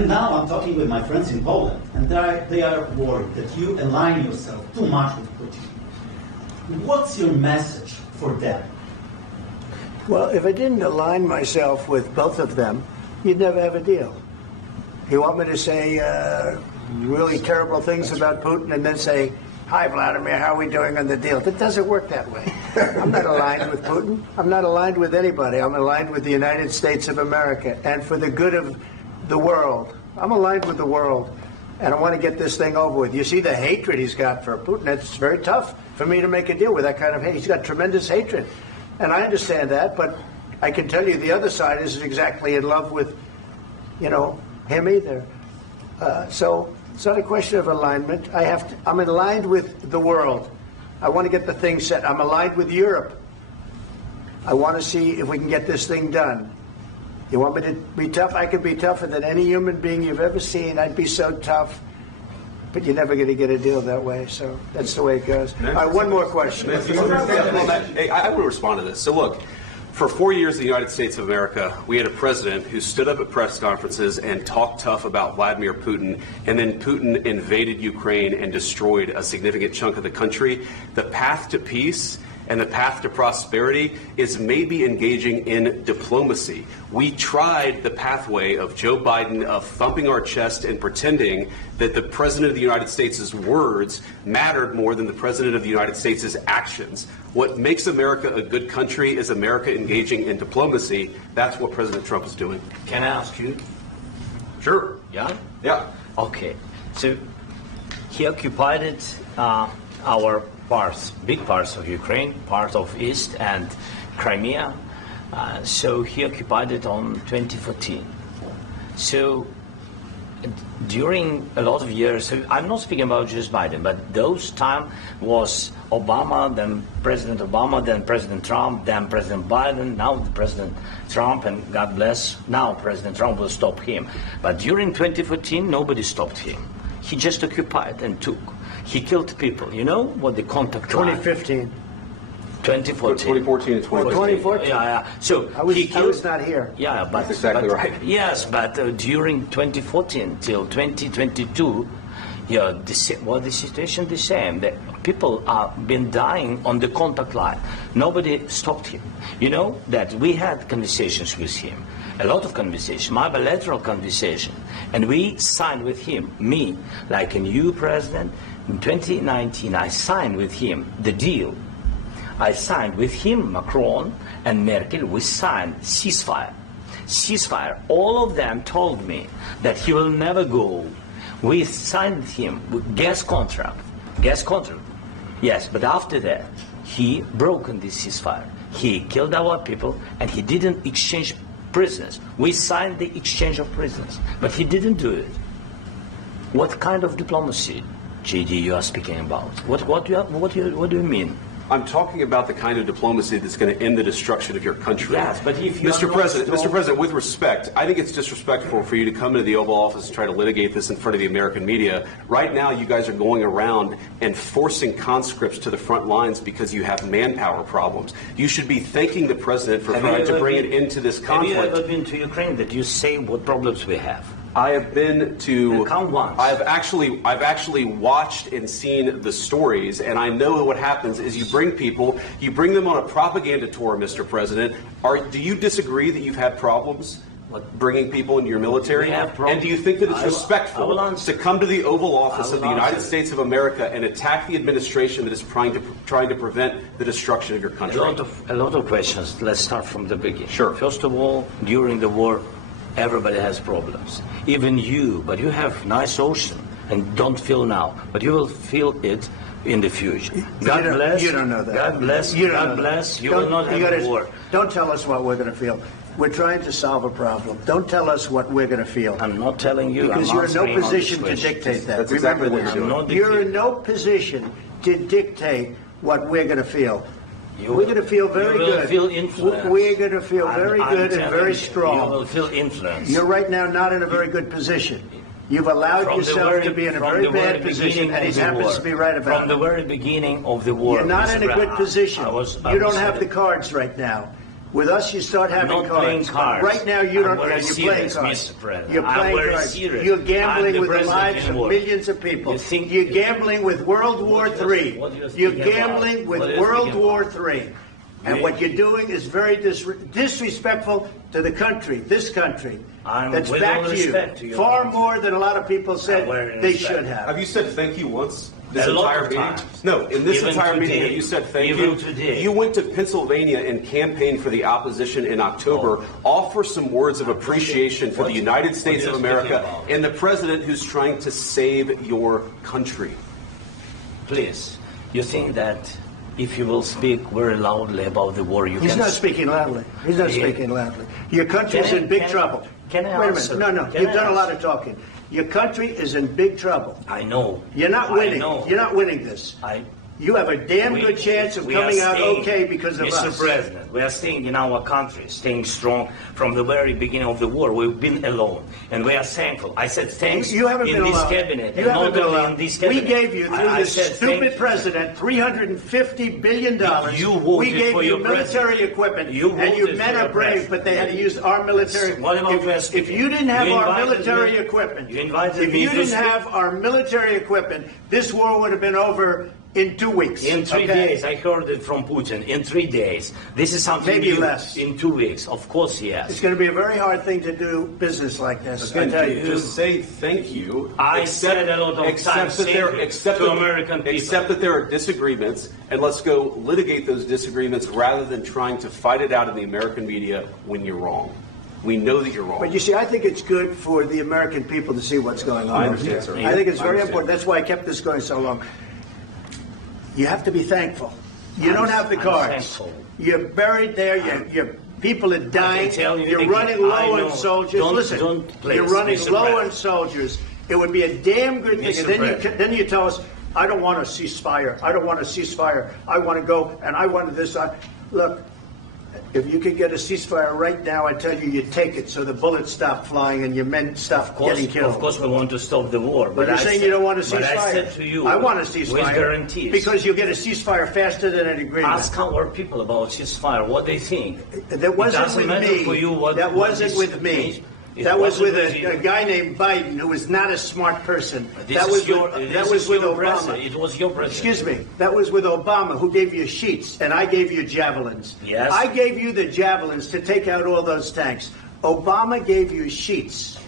And now I'm talking with my friends in Poland, and they are worried that you align yourself too much with Putin. What's your message for them? Well, if I didn't align myself with both of them, you'd never have a deal. You want me to say really terrible things about Putin and then say, "Hi, Vladimir, how are we doing on the deal?" It doesn't work that way. I'm not aligned with Putin. I'm not aligned with anybody. I'm aligned with the United States of America. And for the good of the world, I'm aligned with the world. And I want to get this thing over with. You see the hatred he's got for Putin. It's very tough for me to make a deal with that kind of hate. He's got tremendous hatred. And I understand that, but I can tell you the other side isn't exactly in love with, him either. So it's not a question of alignment. I'm aligned with the world. I want to get the thing set. I'm aligned with Europe. I want to see if we can get this thing done. You want me to be tough? I could be tougher than any human being you've ever seen. I'd be so tough. But you're never going to get a deal that way. So that's the way it goes. All right, one more question. I want to respond to this. So look, for 4 years in the United States of America, we had a president who stood up at press conferences and talked tough about Vladimir Putin, and then Putin invaded Ukraine and destroyed a significant chunk of the country. The path to peace and the path to prosperity is maybe engaging in diplomacy. We tried the pathway of Joe Biden of thumping our chest and pretending that the President of the United States' words mattered more than the President of the United States' actions. What makes America a good country is America engaging in diplomacy. That's what President Trump is doing. Can I ask you? Sure. Yeah? Yeah. Okay. So he occupied our parts, big parts of Ukraine, part of East and Crimea. So he occupied it on 2014. So during a lot of years, so I'm not speaking about just Biden, but those time was Obama, then President Obama, then President Trump, then President Biden, now President Trump, and God bless, now President Trump will stop him. But during 2014, nobody stopped him. He just occupied and took. He killed people. You know what the contact 2015. 2014 and 2014. 2014. Yeah. So I was not here. Yeah, but that's exactly right. Yes, but during 2014 till 2022, the situation the same. The people have been dying on the contact line. Nobody stopped him. You know that we had conversations with him, a lot of conversation, my bilateral conversation, and we signed with him. Me, like a new president, in 2019, I signed with him the deal. I signed with him, Macron and Merkel, we signed ceasefire. Ceasefire. All of them told me that he will never go. We signed with him with gas contract. Gas contract. Yes, but after that, he broken this ceasefire. He killed our people and he didn't exchange prisoners. We signed the exchange of prisoners, but he didn't do it. What kind of diplomacy, JD, you are speaking about? What do you mean? I'm talking about the kind of diplomacy that's going to end the destruction of your country. Yes, but if Mr. President, with respect, I think it's disrespectful for you to come into the Oval Office and try to litigate this in front of the American media. Right now, you guys are going around and forcing conscripts to the front lines because you have manpower problems. You should be thanking the President for trying to bring it into this conflict. Have you ever been to Ukraine that you say what problems we have? I have been to. Count once. I've actually watched and seen the stories, and I know what happens is you bring them on a propaganda tour, Mr. President. Do you disagree that you've had problems bringing people into your military? And do you think that it's respectful to come to the Oval Office of the United States of America and attack the administration that is trying to prevent the destruction of your country? A lot of questions. Let's start from the beginning. Sure. First of all, during the war, everybody has problems, even you, but you have nice ocean and don't feel now, but you will feel it in the future. God bless. You don't know that. God bless. God bless. You will not have war. Don't tell us what we're going to feel. We're trying to solve a problem. Don't tell us what we're going to feel. I'm not telling you. Because you're in no position to dictate that. That's exactly what you're doing. You're in no position to dictate what we're going to feel. We're going to feel very good. Feel influence. We're going to feel very good and very strong. You will feel influence. You're right now not in a very good position. You've allowed yourself to be in a very bad position, and he happens to be right about it. From the very beginning of the war. You're not in a good position. You don't have the cards right now. With us, you start having Not playing cards. Right now, you I'm don't. very You're playing serious, cards. Mr. President. You're playing I'm very cards. serious. You're I'm gambling the with the president lives of in war. millions of people. You think- You're gambling with World War III. what you're You're speaking gambling about? with What you're World speaking War about? III. And what you're doing is very disrespectful to the country, this country. I'm That's with all backed respect to you your far country. more than a lot of people said very they respect. should have. Have you said thank you once? This A lot entire of meeting? times. No, in this Even entire meeting, today. have you said thank Even you? today. You went to Pennsylvania and campaigned for the opposition in October. Offer some words of appreciation for the United States of you America speaking about? and the president who's trying to save your country. Please, you think that if you will speak very loudly about the war, you He's can... not speaking loudly. He's not Yeah. speaking loudly. Your country's Can I- in big can- trouble. can I Wait a answer? minute. No, Can you've I done a lot answer? of talking. Your country is in big trouble. I know. You're not winning. I know. You're not winning this. You have a damn We- good chance of we coming are out staying, okay because of Mr. us. President, we are staying in our country, staying strong from the very beginning of the war. We've been alone, and we are thankful. I said thanks You haven't in been this alone. cabinet, You and haven't not been only alone. in this We cabinet. gave you, through I this said stupid thank you. president, $350 billion. You voted we gave for you your military president. equipment, You and you voted men for are your brave, president. but they had to use our military. What about If you didn't have You our invited military me- equipment, you invited if me you to didn't speak- have our military equipment, this war would have been over in 2 weeks. In 3 okay? days, I heard it from Putin. In 3 days, this is something Maybe new. less. In 2 weeks, of course, yes. It's going to be a very hard thing to do business like this. I tell you. Just say thank you. I said a lot of times that thank there, you except to that- American people. Except that there are disagreements, and let's go litigate those disagreements rather than trying to fight it out in the American media when you're wrong. We know that you're wrong. But you see, I think it's good for the American people to see what's going on. I understand, sir. I think it's I very understand. important. That's why I kept this going so long. You have to be thankful. You don't have the I'm cards. thankful. You're buried there. Your people are dying. tell you You're again, running I low know. on soldiers. Don't- Listen, don't please, you're running Mr. low President. on soldiers. It would be a damn good thing. Mr. And then President. then you tell us, I don't want a ceasefire. I don't want a ceasefire. I want to go, and I want this. Look, if you could get a ceasefire right now, I tell you, you take it so the bullets stop flying and your men stop getting killed. Of course, we want to stop the war. But you're I saying said- you don't want a ceasefire. But I said to you, I want a with ceasefire. guarantees. Because you'll get a ceasefire faster than an agreement. Ask our people about ceasefire, what they think. That wasn't It doesn't with matter me. for you what, that what wasn't is- with me. It That was with wasn't a you. guy named Biden, who was not a smart person. This That is was your, with, this that was is with your Obama. president. It was your president. Excuse me. That was with Obama, who gave you sheets, and I gave you javelins. Yes. I gave you the javelins to take out all those tanks. Obama gave you sheets.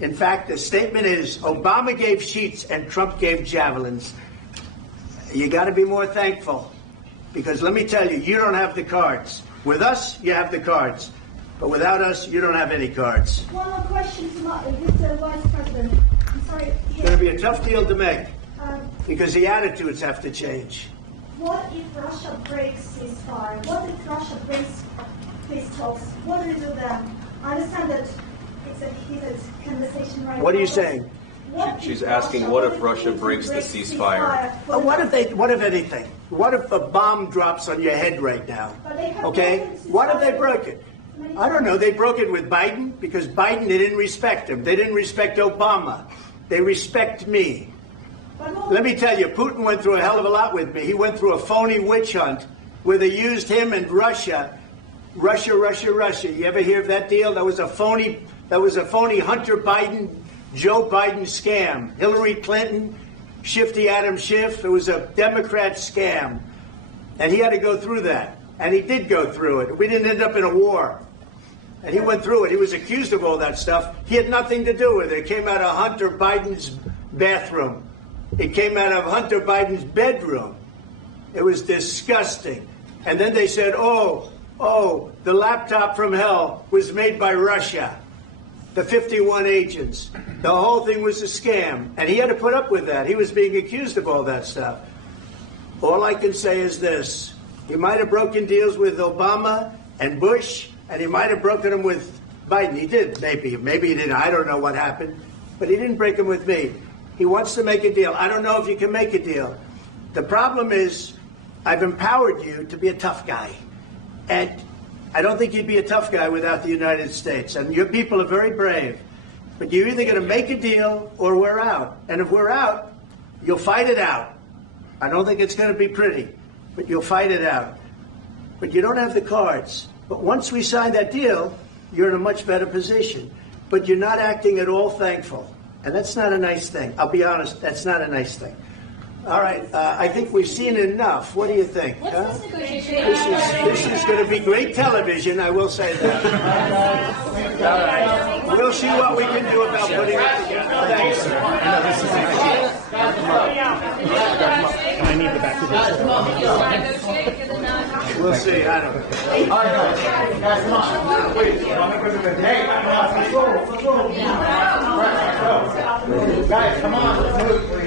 In fact, the statement is Obama gave sheets and Trump gave javelins. You got to be more thankful, because let me tell you, you don't have the cards. With us, you have the cards. But without us, you don't have any cards. One more question to Mr. Vice President. I'm sorry. It's going to be a tough deal to make, Um, because the attitudes have to change. what if Russia breaks ceasefire? What if Russia breaks peace talks? What do we do then? I understand that it's a heated conversation right now. What are you but saying? what She's if asking, what if Russia breaks the ceasefire? What if anything? What if a bomb drops on your head right now? But they have Okay? broken ceasefire. What if they broke it? I don't know. They broke it with Biden because Biden, they didn't respect him. They didn't respect Obama. They respect me. Let me tell you, Putin went through a hell of a lot with me. He went through a phony witch hunt where they used him and Russia. Russia. You ever hear of that deal? That was a phony Hunter Biden, Joe Biden scam. Hillary Clinton, Shifty Adam Schiff. It was a Democrat scam. And he had to go through that. And he did go through it. We didn't end up in a war. And he went through it. He was accused of all that stuff. He had nothing to do with it. It came out of Hunter Biden's bathroom. It came out of Hunter Biden's bedroom. It was disgusting. And then they said, oh, the laptop from hell was made by Russia. The 51 agents. The whole thing was a scam. And he had to put up with that. He was being accused of all that stuff. All I can say is this. He might have broken deals with Obama and Bush, and he might have broken them with Biden. He did, maybe. Maybe he didn't. I don't know what happened. But he didn't break them with me. He wants to make a deal. I don't know if you can make a deal. The problem is I've empowered you to be a tough guy. And I don't think you'd be a tough guy without the United States. And your people are very brave. But you're either going to make a deal or we're out. And if we're out, you'll fight it out. I don't think it's going to be pretty, but you'll fight it out. But you don't have the cards. But once we sign that deal, you're in a much better position. But you're not acting at all thankful. And that's not a nice thing. I'll be honest, that's not a nice thing. All right, I think we've seen enough. What do you think? What's this negotiation? This is going to be great television, I will say that. All right. We'll see what we can do about putting it together. Thanks, sir. I need the back of this. We'll see. I don't know. Guys, come on. Wait. Hey, let's go. Guys, come on. Let's move.